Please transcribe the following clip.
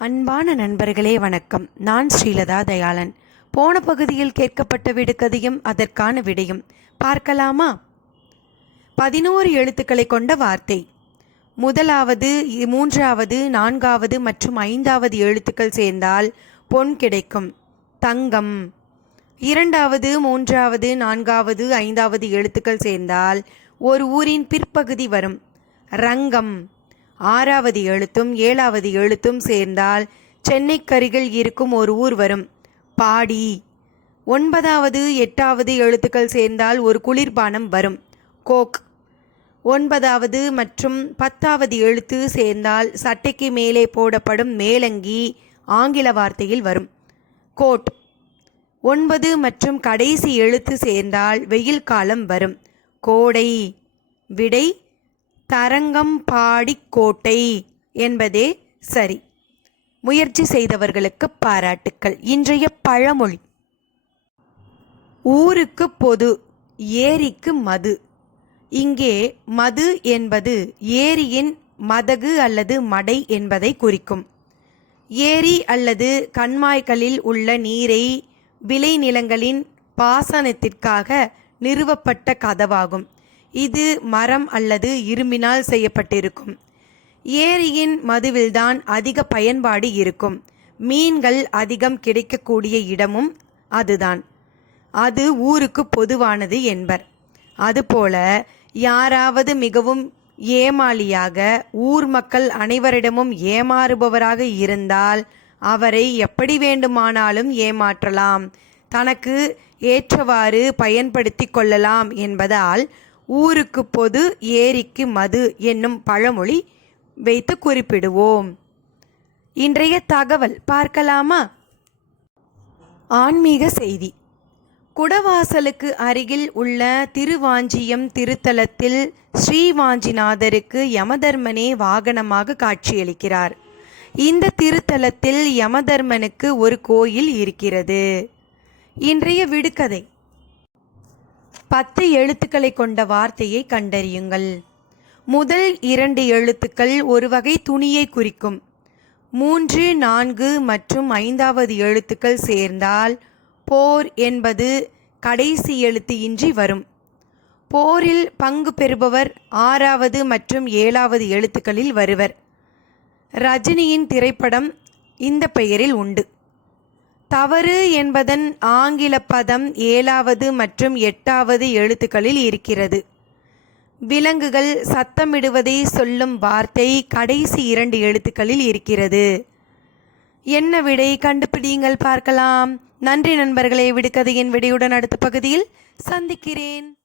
அன்பான நண்பர்களே வணக்கம். நான் ஸ்ரீலதா தயாளன். போன பகுதியில் கேட்கப்பட்ட விடுகதையும் அதற்கான விடையும் பார்க்கலாமா? பதினோரு எழுத்துக்களை கொண்ட வார்த்தை. முதலாவது மூன்றாவது நான்காவது மற்றும் ஐந்தாவது எழுத்துக்கள் சேர்ந்தால் பொன் கிடைக்கும். தங்கம். இரண்டாவது மூன்றாவது நான்காவது ஐந்தாவது எழுத்துக்கள் சேர்ந்தால் ஒரு ஊரின் பிற்பகுதி வரும். ரங்கம். ஆறாவது எழுத்தும் ஏழாவது எழுத்தும் சேர்ந்தால் சென்னைக்கருகில் இருக்கும் ஒரு ஊர் வரும். பாடி. ஒன்பதாவது எட்டாவது எழுத்துக்கள் சேர்ந்தால் ஒரு குளிர்பானம் வரும். கோக். ஒன்பதாவது மற்றும் பத்தாவது எழுத்து சேர்ந்தால் சட்டைக்கு மேலே போடப்படும் மேலங்கி ஆங்கில வார்த்தையில் வரும். கோட். ஒன்பது மற்றும் கடைசி எழுத்து சேர்ந்தால் வெயில் காலம் வரும். கோடை. விடை தரங்கம்பாடி கோட்டை என்பதே சரி. முயற்சி செய்தவர்களுக்கு பாராட்டுக்கள். இன்றைய பழமொழி. ஊருக்கு பொது ஏரிக்கு மது. இங்கே மது என்பது ஏரியின் மதகு அல்லது மடை என்பதை குறிக்கும். ஏரி அல்லது கண்மாய்களில் உள்ள நீரை விளைநிலங்களின் பாசனத்திற்காக நிறுவப்பட்ட கதவாகும். இது மரம் அல்லது இரும்பினால் செய்யப்பட்டிருக்கும். ஏரியின் மதுவில்தான் அதிக பயன்பாடு இருக்கும். மீன்கள் அதிகம் கிடைக்கக்கூடிய இடமும் அதுதான். அது ஊருக்கு பொதுவானது என்பர். அதுபோல யாராவது மிகவும் ஏமாளியாக ஊர் மக்கள் அனைவரிடமும் ஏமாறுபவராக இருந்தால் அவரை எப்படி வேண்டுமானாலும் ஏமாற்றலாம். தனக்கு ஏற்றவாறு பயன்படுத்தி கொள்ளலாம் என்பதால் ஊருக்கு பொது ஏரிக்கு மது என்னும் பழமொழி வைத்து குறிப்பிடுவோம். இன்றைய தகவல் பார்க்கலாமா? ஆன்மீக செய்தி. குடவாசலுக்கு அருகில் உள்ள திருவாஞ்சியம் திருத்தலத்தில் ஸ்ரீவாஞ்சிநாதருக்கு யமதர்மனே வாகனமாக காட்சியளிக்கிறார். இந்த திருத்தலத்தில் யமதர்மனுக்கு ஒரு கோயில் இருக்கிறது. இன்றைய விடுகதை. பத்து எழுத்துக்களை கொண்ட வார்த்தையை கண்டறியுங்கள். முதல் இரண்டு எழுத்துக்கள் ஒரு வகை துணியை குறிக்கும். மூன்று நான்கு மற்றும் ஐந்தாவது எழுத்துக்கள் சேர்ந்தால் போர் என்பது கடைசி எழுத்து இன்றி வரும். போரில் பங்கு பெறுபவர் ஆறாவது மற்றும் ஏழாவது எழுத்துக்களில் வருவர். ரஜினியின் திரைப்படம் இந்த பெயரில் உண்டு. தவறு என்பதன் ஆங்கில பதம் ஏழாவது மற்றும் எட்டாவது எழுத்துக்களில் இருக்கிறது. விலங்குகள் சத்தமிடுவதை சொல்லும் வார்த்தை கடைசி இரண்டு எழுத்துக்களில் இருக்கிறது. என்ன விடை கண்டுபிடியுங்கள் பார்க்கலாம். நன்றி நண்பர்களே விடுகதையின் விடையுடன் அடுத்த பகுதியில் சந்திக்கிறேன்.